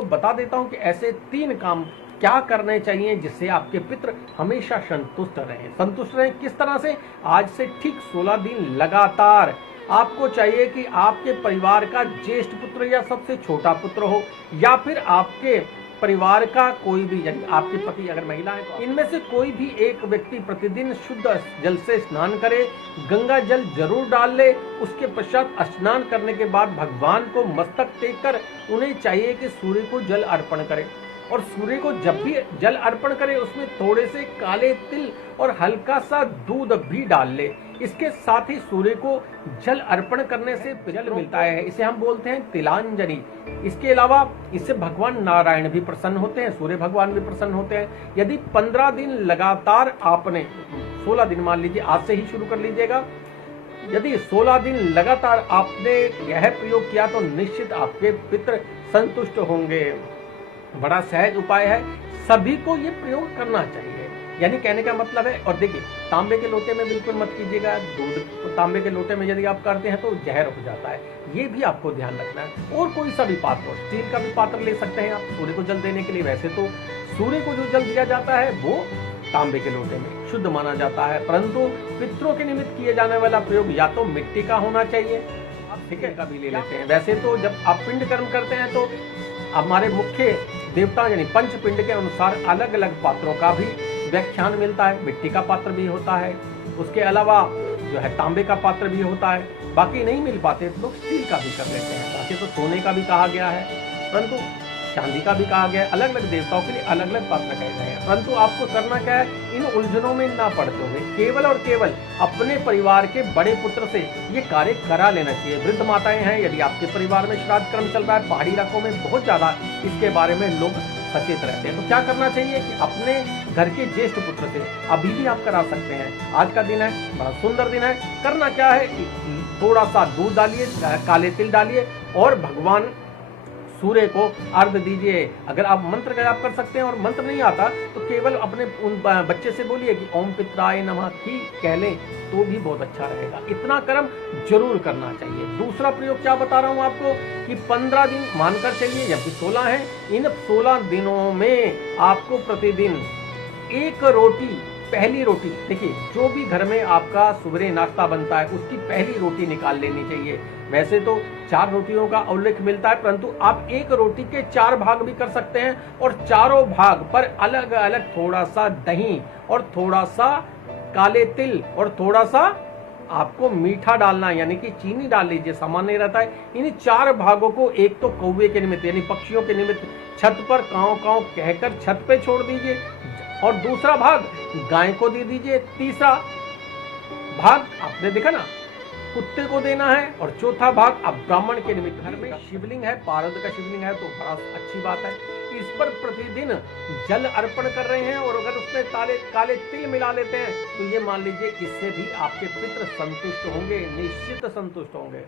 आपको बता देता हूं कि ऐसे 3 काम क्या करने चाहिए जिससे आपके पितृ हमेशा संतुष्ट रहें। संतुष्ट रहें किस तरह से? आज से ठीक 16 दिन लगातार आपको चाहिए कि आपके परिवार का ज्येष्ठ पुत्र या सबसे छोटा पुत्र हो, या फिर आपके परिवार का कोई भी, यानी आपके पति अगर महिला है तो इनमें से कोई भी एक व्यक्ति प्रतिदिन शुद्ध जल से स्नान करे, गंगा जल जरूर डाल ले। उसके पश्चात स्नान करने के बाद भगवान को मस्तक टेक कर उन्हें चाहिए कि सूर्य को जल अर्पण करें, और सूर्य को जब भी जल अर्पण करें उसमें थोड़े से काले तिल और हल्का सा दूध भी डाल ले। इसके साथ ही सूर्य को जल अर्पण करने से जल मिलता है, इसे हम बोलते हैं तिलांजलि। इसके अलावा इससे भगवान नारायण भी प्रसन्न होते हैं, सूर्य भगवान भी प्रसन्न होते हैं। यदि 15 दिन लगातार आपने, 16 दिन मान लीजिए, आज से ही शुरू कर लीजिएगा, यदि 16 दिन लगातार आपने यह प्रयोग किया तो निश्चित आपके पितृ संतुष्ट होंगे। बड़ा सहज उपाय है, सभी को ये प्रयोग करना चाहिए। यानी कहने का मतलब है, और देखिए तांबे के लोटे में बिल्कुल मत कीजिएगा, दूध तांबे के लोटे में यदि आप करते हैं तो जहर हो जाता है, ये भी आपको ध्यान रखना है। और कोई सा भी पात्र हो, स्टील का भी पात्र ले सकते हैं आप सूर्य को जल देने के लिए। वैसे तो सूर्य को जो जल दिया जाता है वो तांबे के लोटे में शुद्ध माना जाता है, परंतु पितरों के निमित्त किए जाने वाला प्रयोग या तो मिट्टी का होना चाहिए, ठीक है, का भी ले लेते हैं। वैसे तो जब आप पिंड कर्म करते हैं तो हमारे मुख्य देवता यानी पंच पिंड के अनुसार अलग अलग पात्रों का भी व्याख्यान मिलता है। मिट्टी का पात्र भी होता है, उसके अलावा जो है तांबे का पात्र भी होता है। बाकी नहीं मिल पाते तो लोग स्टील का भी कर लेते हैं। बाकी तो सोने का भी कहा गया है, परंतु चांदी का भी कहा गया है। अलग अलग देवताओं के लिए अलग अलग पात्र कहे गए हैं, परंतु आपको करना क्या है, इन उलझनों में ना पड़ते हुए केवल और केवल अपने परिवार के बड़े पुत्र से ये कार्य करा लेना चाहिए। वृद्ध माताएं हैं, यदि आपके परिवार में श्राद्ध कर्म चल रहा है, पहाड़ी इलाकों में बहुत ज्यादा इसके बारे में लोग सचेत रहते हैं, तो क्या करना चाहिए कि अपने घर के ज्येष्ठ पुत्र से अभी भी आप करा सकते हैं। आज का दिन है, बड़ा सुंदर दिन है। करना क्या है कि थोड़ा सा दूध डालिए, काले तिल डालिए और भगवान सूर्य को अर्घ दीजिए। अगर आप मंत्र का जाप कर सकते हैं और मंत्र नहीं आता तो केवल अपने उन बच्चे से बोलिए कि ओम पित्राय नमः की कह लें तो भी बहुत अच्छा रहेगा। इतना कर्म जरूर करना चाहिए। दूसरा प्रयोग क्या बता रहा हूं आपको कि 15 दिन मानकर चलिए, जबकि 16 है, इन 16 दिनों में आपको प्रतिदिन एक रोटी, पहली रोटी, देखिए जो भी घर में आपका सुबह नाश्ता बनता है उसकी पहली रोटी निकाल लेनी चाहिए। वैसे तो 4 रोटियों का उल्लेख मिलता है, परंतु आप एक रोटी के 4 भाग भी कर सकते हैं और चारों भाग पर अलग अलग थोड़ा सा दही और थोड़ा सा काले तिल और थोड़ा सा आपको मीठा डालना, यानी कि चीनी डाल लीजिए, सामान्य रहता है। इन 4 भागों को एक तो कौवे के निमित्त यानी पक्षियों के निमित्त छत पर कांव कांव कहकर छत पे छोड़ दीजिए, और दूसरा भाग गाय को दे दीजिए, तीसरा भाग आपने देखा ना कुत्ते को देना है, और चौथा भाग अब ब्राह्मण के निमित्त। घर में शिवलिंग है, पारद का शिवलिंग है तो बड़ा अच्छी बात है। इस पर प्रतिदिन जल अर्पण कर रहे हैं, और अगर उसमें काले तिल मिला लेते हैं तो ये मान लीजिए इससे भी आपके पितृ संतुष्ट होंगे, निश्चित संतुष्ट होंगे।